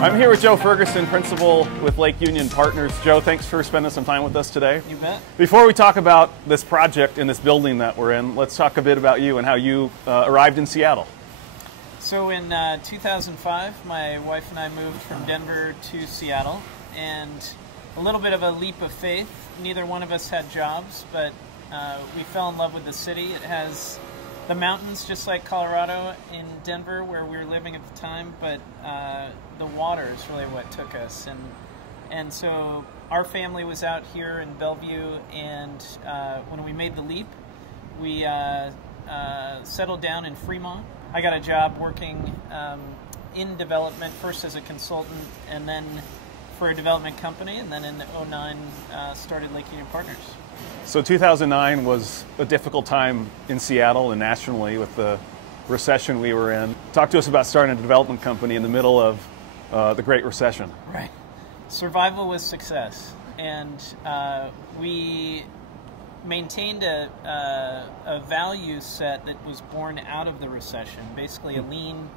I'm here with Joe Ferguson, principal with Lake Union Partners. Joe, thanks for spending some time with us today. You bet. Before we talk about this project in this building that we're in, let's talk a bit about you and how you arrived in Seattle. So in 2005, my wife and I moved from Denver to Seattle, and a little bit of a leap of faith. Neither one of us had jobs, but we fell in love with the city. It has the mountains, just like Colorado in Denver, where we were living at the time, but the water is really what took us. And so our family was out here in Bellevue, and when we made the leap, we settled down in Fremont. I got a job working in development, first as a consultant, and then for a development company, and then in 2009 started Lake Union Partners. So 2009 was a difficult time in Seattle and nationally with the recession we were in. Talk to us about starting a development company in the middle of the Great Recession. Right. Survival was success, and we maintained a value set that was born out of the recession, basically a lean,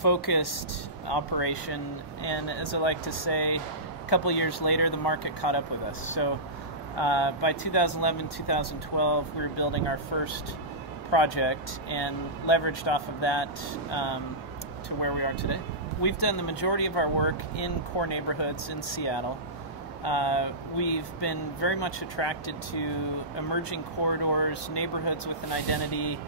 focused operation, and as I like to say, a couple years later the market caught up with us. So by 2011, 2012, we were building our first project and leveraged off of that to where we are today. We've done the majority of our work in core neighborhoods in Seattle. We've been very much attracted to emerging corridors, neighborhoods with an identity,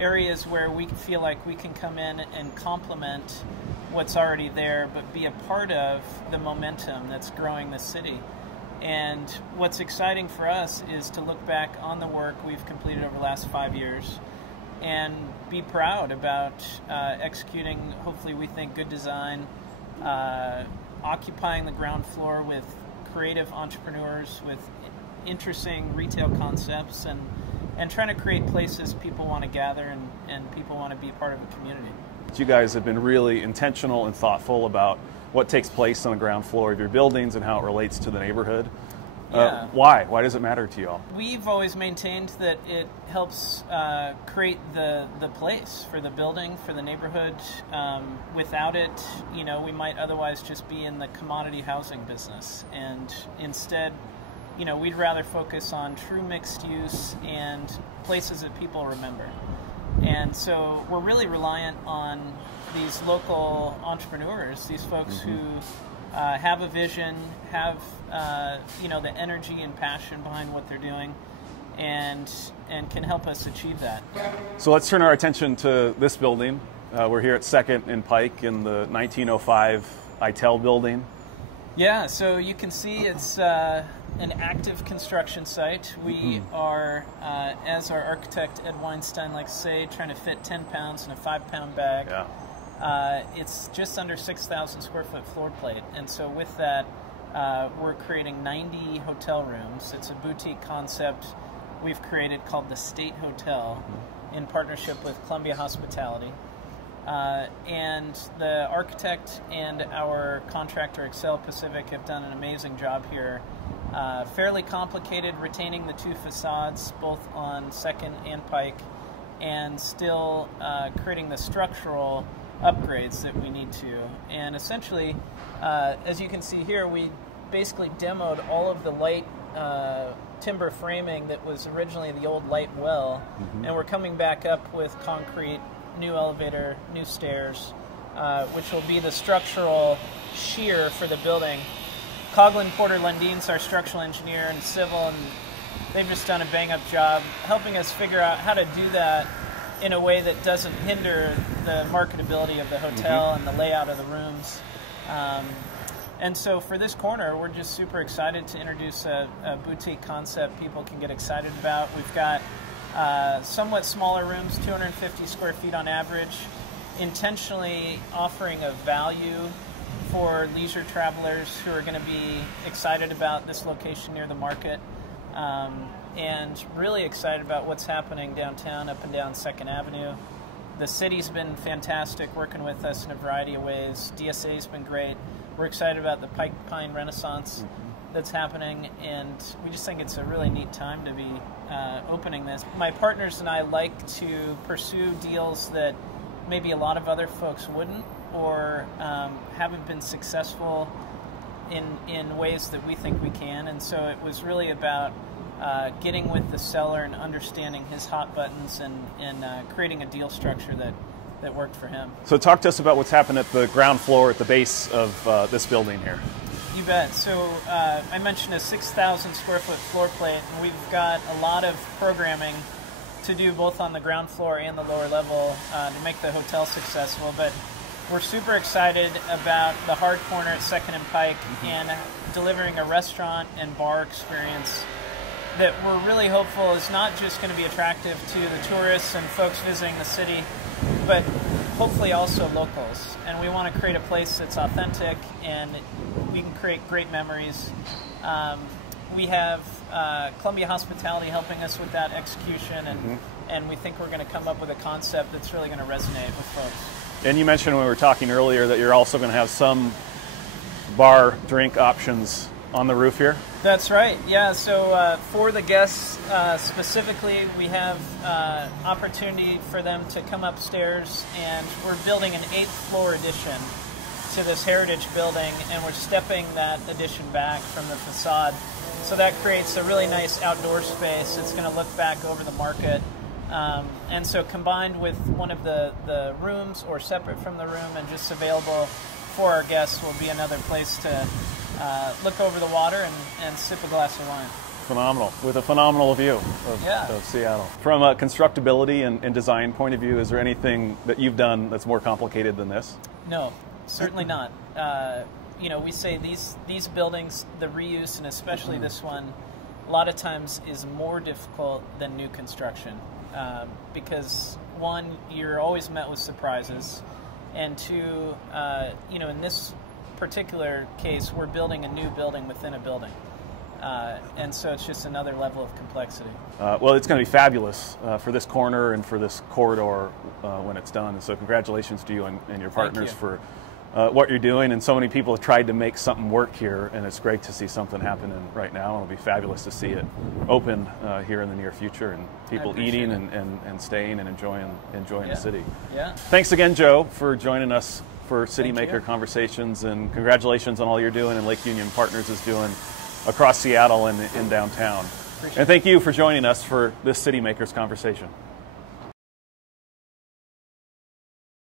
areas where we feel like we can come in and complement what's already there, but be a part of the momentum that's growing the city. And what's exciting for us is to look back on the work we've completed over the last 5 years and be proud about executing, hopefully we think, good design, occupying the ground floor with creative entrepreneurs, with interesting retail concepts, and trying to create places people want to gather and people want to be part of a community. You guys have been really intentional and thoughtful about what takes place on the ground floor of your buildings and how it relates to the neighborhood. Yeah. Why? Why does it matter to you all? We've always maintained that it helps create the place for the building, for the neighborhood. Without it, we might otherwise just be in the commodity housing business. And instead, we'd rather focus on true mixed use and places that people remember. And so we're really reliant on these local entrepreneurs, these folks who have a vision, have the energy and passion behind what they're doing, and can help us achieve that. So let's turn our attention to this building. We're here at 2nd and Pike in the 1905 Eitel Building. Yeah, so you can see it's an active construction site. We are, as our architect Ed Weinstein likes to say, trying to fit 10 pounds in a 5-pound bag. Yeah. It's just under 6,000 square foot floor plate, and so with that, we're creating 90 hotel rooms. It's a boutique concept we've created called the State Hotel in partnership with Columbia Hospitality. And the architect and our contractor, Excel Pacific, have done an amazing job here. Fairly complicated, retaining the two facades, both on 2nd and Pike, and still creating the structural upgrades that we need to. And essentially, as you can see here, we basically demoed all of the light timber framing that was originally the old light well, and we're coming back up with concrete, new elevator, new stairs, which will be the structural shear for the building. Coughlin Porter Lundine's our structural engineer and civil, and they've just done a bang-up job helping us figure out how to do that in a way that doesn't hinder the marketability of the hotel and the layout of the rooms. And so for this corner, we're just super excited to introduce a boutique concept people can get excited about. We've got somewhat smaller rooms, 250 square feet on average, intentionally offering a value for leisure travelers who are going to be excited about this location near the market, and really excited about what's happening downtown, up and down 2nd Avenue. The city's been fantastic working with us in a variety of ways. DSA's been great. We're excited about the Pike Pine Renaissance that's happening, and we just think it's a really neat time to be opening this. My partners and I like to pursue deals that maybe a lot of other folks wouldn't, or haven't been successful in ways that we think we can. And so it was really about getting with the seller and understanding his hot buttons and creating a deal structure that worked for him. So talk to us about what's happened at the ground floor at the base of this building here. You bet. So I mentioned a 6,000 square foot floor plate, and we've got a lot of programming to do both on the ground floor and the lower level to make the hotel successful. But we're super excited about the hard corner at 2nd and Pike and delivering a restaurant and bar experience that we're really hopeful is not just going to be attractive to the tourists and folks visiting the city, but hopefully also locals. And we want to create a place that's authentic and we can create great memories. We have Columbia Hospitality helping us with that execution, and we think we're going to come up with a concept that's really going to resonate with folks. And you mentioned when we were talking earlier that you're also going to have some bar drink options on the roof here? That's right, yeah. So for the guests specifically, we have opportunity for them to come upstairs, and we're building an 8th floor addition to this heritage building, and we're stepping that addition back from the facade. So that creates a really nice outdoor space. It's going to look back over the market. And so combined with one of the rooms or separate from the room and just available for our guests will be another place to look over the water and sip a glass of wine. Phenomenal, with a phenomenal view of Seattle. From a constructability and design point of view, is there anything that you've done that's more complicated than this? No, certainly not. You know, we say these buildings, the reuse, and especially this one, a lot of times is more difficult than new construction. Because one, you're always met with surprises, and two, you know, in this particular case, we're building a new building within a building, and so it's just another level of complexity. Well, it's going to be fabulous for this corner and for this corridor when it's done. And so congratulations to you and your partners for what you're doing. And so many people have tried to make something work here, and it's great to see something happening right now. It'll be fabulous to see it open here in the near future, and people eating and staying and enjoying the city. Yeah. Thanks again, Joe, for joining us for City Maker Conversations, and congratulations on all you're doing and Lake Union Partners is doing across Seattle and in downtown. And thank you for joining us for this City Makers Conversation.